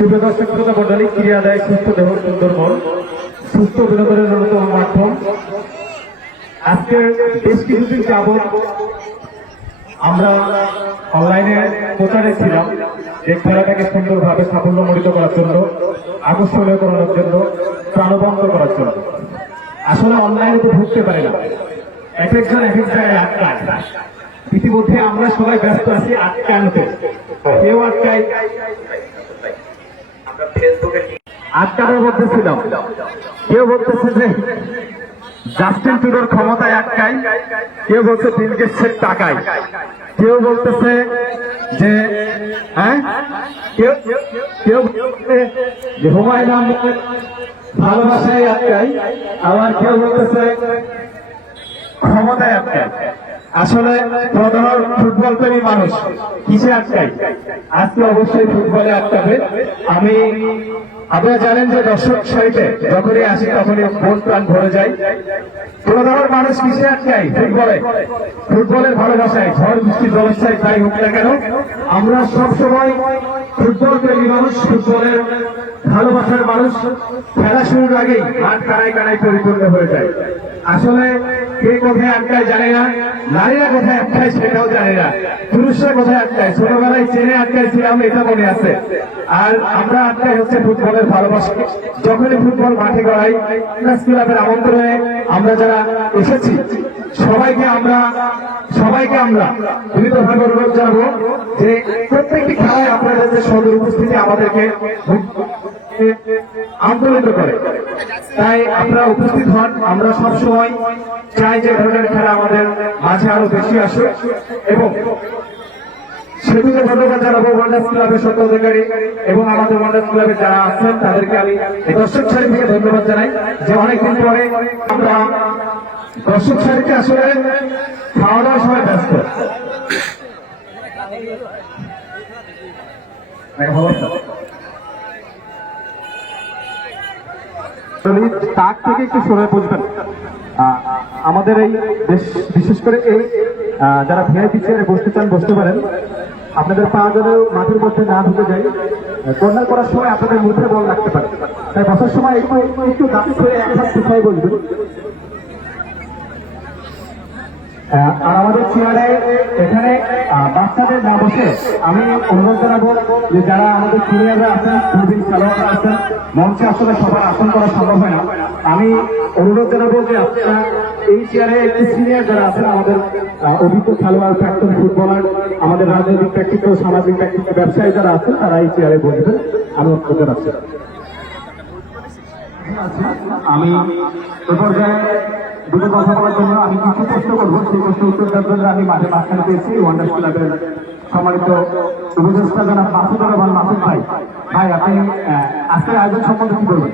সুপ্রদর্শক শ্রোতা মন্ডলী, ক্রিয়া দেয় সুস্থ দেহ সুন্দর মন, সুস্থ বিনোদনের অন্যতম মাধ্যম। আজকে বেশ কিছুদিন যাবৎ আমরা অনলাইনে প্রচারে ছিলাম যে খেলাটাকে সুন্দরভাবে সাফল্যমণ্ডিত করার জন্য, আকর্ষণীয় করানোর জন্য, প্রাণবন্ত করার জন্য। আসলে অনলাইনে তো ঢুকতে পারে না, এক একজন এক এক জায়গায় আটকায়। ইতিমধ্যে আমরা সবাই ব্যস্ত আছি আটকানোতে, কেউ আটকায় আটকানোর মধ্যে ছিলাম। কেউ বলতেছে যে জাস্টিন ট্রুডোর ক্ষমতায় আটকাই, কেউ বলছে বিল গেটসের টাকায়, কেউ বলতেছে যে কেউ বলছে যে হুমায়ুন আহমেদের ভালোবাসায় আটকাই, আবার কেউ বলতেছে ক্ষমতায় আটকায়। আসলে প্রধান ফুটবল প্রেমী মানুষ কিসে আটকায়? আজকে অবশ্যই ফুটবলে আটকাবে। আপনারা জানেন যে দর্শক সারিতে যখনই আসি তখনই মন প্রাণ ভরে যায়। প্রধান মানুষ কিসে আটকায়? ফুটবলে, ফুটবলের ভালোবাসায়। ঝড় বৃষ্টি জলস্থায় যাই হোক না কেন, আমরা সবসময় ফুটবল প্রেমী মানুষ, ফুটবলের ভালোবাসার মানুষ। খেলা শুরুর আগেই মাঠ কানায় কানায় পরিপূর্ণ হয়ে যায়। আসলে কে কোথায় আটকায় জানে না, নারীরা কোথায় আটকায় সেটাও জানে না, পুরুষরা কোথায় আটকায় ছোটবেলায় চেনে আটকাইছিলাম এটা মনে আছে। আর আমরা আটকাই হচ্ছে ফুটবলের ভালোবাসা। যখনই ফুটবল মাঠে গড়াই, ক্লাবের আমন্ত্রণে আমরা যারা এসেছি সবাইকে আমরা বিনীতভাবে অনুরোধ জানাবো যে প্রত্যেকটি খেলায় আপনাদের যে সদর উপস্থিতি আমাদেরকে আন্দোলিত করে। তাই আপনারা উপস্থিত হন। আমরা সবসময় চাই যে ধরনের খেলা আমাদের মাঝে আরো বেশি আসে। এবং সেদিকে ধন্যবাদ জানাবো ওয়ান্ডার্স ক্লাবের সকল অধিকারী এবং আমাদের ওয়ান্ডার্স ক্লাবে যারা আছেন তাদেরকে আমি এই দর্শক সারি থেকে ধন্যবাদ জানাই যে অনেকদিন পরে আমরা দর্শক সারিতে আসলে খাওয়া দাওয়ার সময় ব্যস্ত। তাক থেকে একটু সরে বুঝবেন। আমাদের এই বিশেষ করে এই যারা ভিআইপি চেয়ারে বসতে চান বসতে পারেন। আপনাদের পা যেন মাটির মধ্যে না ঢুকে যায়। কর্নার করার সময় আপনাদের মুখে বল রাখতে পারে, তাই বসার সময় একটু দাঁড়িয়ে করে এক হাত পিছায় বসবেন। আর আমাদের চেয়ারে এখানে বাচ্চাদের না বসে আমি অনুরোধ জানাবো যে যারা আমাদের সিনিয়ররা আছেন, প্রবীণ খেলোয়াড়রা আছেন, মঞ্চে আসলে সবার আসন করা সম্ভব হয় না। আমি অনুরোধ জানাবো যে আপনারা এই চেয়ারে একটি সিনিয়র যারা আছেন, আমাদের অভিজ্ঞ খেলোয়াড়, প্রাক্তন ফুটবলার, আমাদের রাজনৈতিক ব্যক্তিত্ব, সামাজিক ব্যক্তিত্ব, ব্যবসায়ী যারা আছেন তারা এই চেয়ারে বসবেন। আমি অনুরোধ জানাচ্ছি। আমি এ পর্যায়ে দুটো কথা বলার জন্য আমি কিছু প্রশ্ন করবো, সেই প্রশ্ন উত্তর দেওয়ার জন্য আমি মাঝে মাঝখানে পেয়েছি ওয়ান্ডার্স ক্লাবের সম্মানিত উপদেষ্টা জনাব মাসুদুর রহমান মাসুদ ভাই। ভাই, আপনি আজকের আয়োজন সম্বন্ধে কি বলবেন?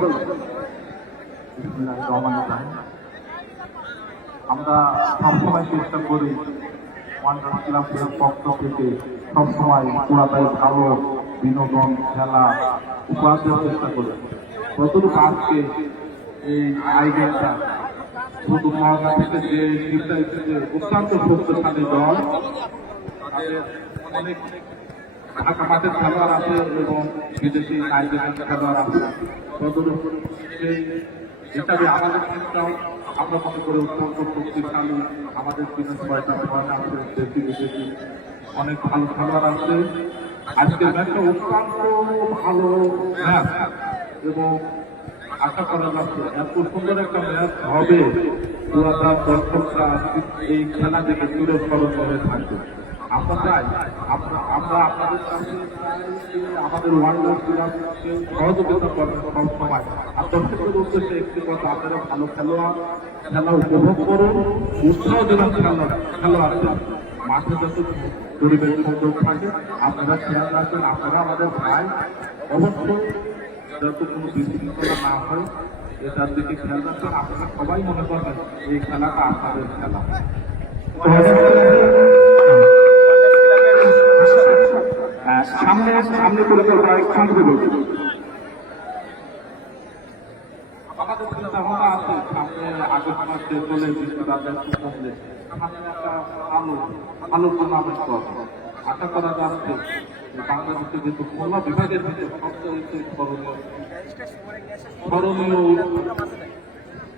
আমরা সবসময় চেষ্টা করি ওয়ান্ডার্স ক্লাবের পক্ষ থেকে সবসময় পুরাটাই ভালো বিনোদন, খেলা উপহার দেওয়ার চেষ্টা করি। প্রথম আজকে এই আয়োজনটা শুধু মহাগা থেকে যে অত্যন্ত শক্তিশালী দল, অনেক ঢাকা মাঠের খেলোয়াড় আছে এবং বিদেশি আয়োজনের খেলোয়াড় আছে। সেই হিসাবে আমাদের ক্ষেত্রেও আমরা মনে করি অত্যন্ত শক্তিশালী। আমাদের বিদেশ আছে, দেশি বিদেশি অনেক ভালো খেলোয়াড় আছে। আজকের ম্যাচটা অত্যন্ত ভালো ম্যাচ এবং আশা করা যাচ্ছে এত সুন্দর একটা ম্যাচ হবে, পুরাটা দর্শকরা এই খেলা দেখে চিরস্মরণ হয়ে থাকবে। আমরা চাই আমরা আপনাদের কাছে আমাদের ওয়ান্ডার্স ক্লাবকে সহযোগিতা করবেন সবসময়। আর দর্শকদের উদ্দেশ্যে একটি কথা, আপনারা ভালো খেলোয়াড়, খেলা উপভোগ করুন, উৎসাহজনক খেলোয়াড় মাঠে যত পরিবেশ সুন্দর থাকে আপনারা খেয়াল রাখবেন। আপনারা আমাদের ভাই, অবশ্যই যত কোনো বিশৃঙ্খলা না হয় এটার দিকে খেয়াল রাখবেন। আপনারা সবাই মনে করবেন এই খেলাটা আপনাদের খেলা। সামনে পরিকল্পনা শান্তি বলছি। আমাদের চিন্তা ভাবনা আছে সামনে আগস্ট মাসে চলে বৃষ্টিপাতের সামনে একটা ভালো টুর্নামেন্ট করবো। আশা করা যাচ্ছে বাংলাদেশের যেহেতু খুলনা বিভাগের ভিতরে সবচেয়ে স্মরণীয়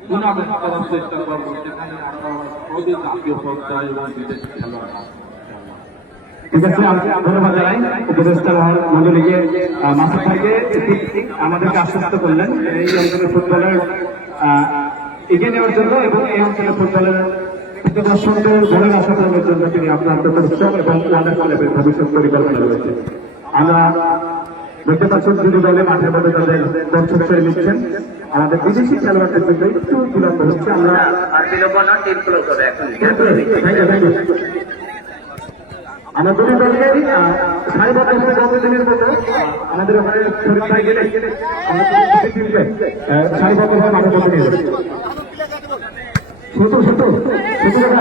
টুর্নামেন্ট করার চেষ্টা করবো, সেখানে আমরা সহজে জাতীয় পর্যায়ে এবং বিদেশি খেলোয়াড় আসবো। ঠিক আছে, আমি ধন্যবাদ জানাই উপদেষ্টা মন্ডলীকে, মাসুদ ভাইকে আমাদেরকে আশ্বস্ত করলেন এই অঞ্চলের ফুটবলের এগিয়ে নেওয়ার জন্য এবং এই অঞ্চলের ফুটবলের দর্শকদের ধরে রাখার জন্য তিনি আপনার পরিশ্রম এবং ওয়ান্ডার ক্লাবের ভবিষ্যৎ পরিকল্পনা রয়েছে। আমরা দেখতে পাচ্ছেন দুটি দলে মাঠের মধ্যে তাদের দর্শক ছেড়ে নিচ্ছেন। আমাদের বিদেশি খেলোয়াড়দের জন্য একটু বিলম্ব হচ্ছে। আমরা আমরা দুটি দলকে সারিবদ্ধ দিনের মতো আমাদের ওখানে পরীক্ষায় গেলে আমরা সারিবদ্ধভাবে মাঠের মধ্যে নিয়ে যাবো। ছোট ছোট ছোট